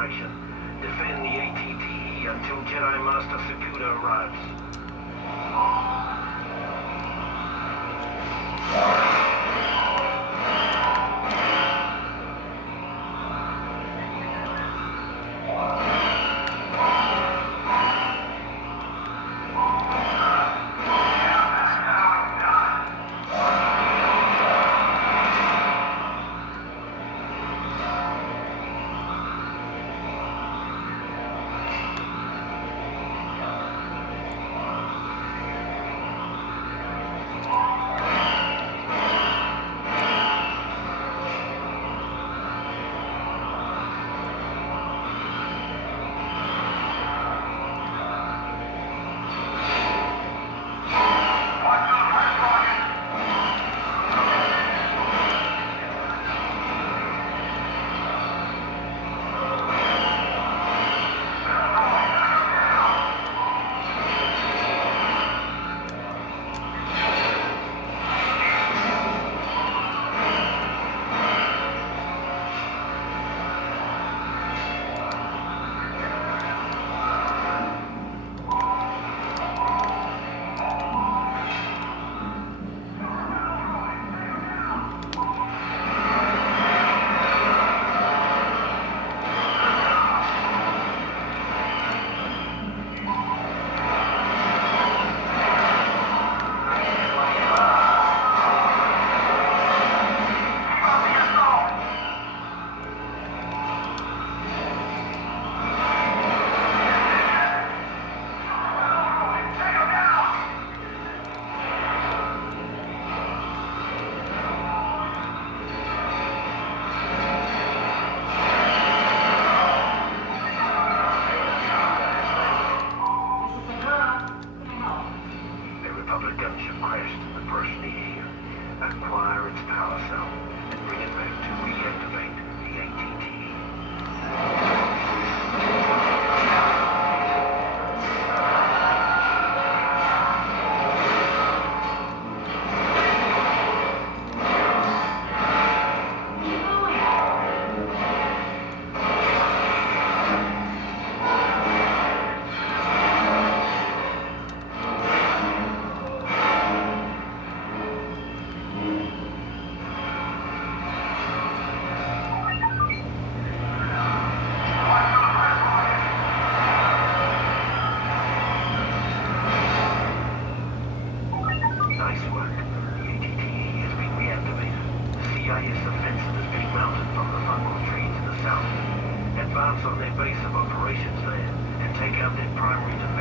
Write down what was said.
operation. Defend the ATTE until Jedi Master Sakuda arrives. Acquire its power cell and bring it back to reactivate the ATTE. Nice work. The ATTE has been reactivated. The CIS offensive is being mounted from the fungal tree to the south. Advance on their base of operations there and take out their primary defense.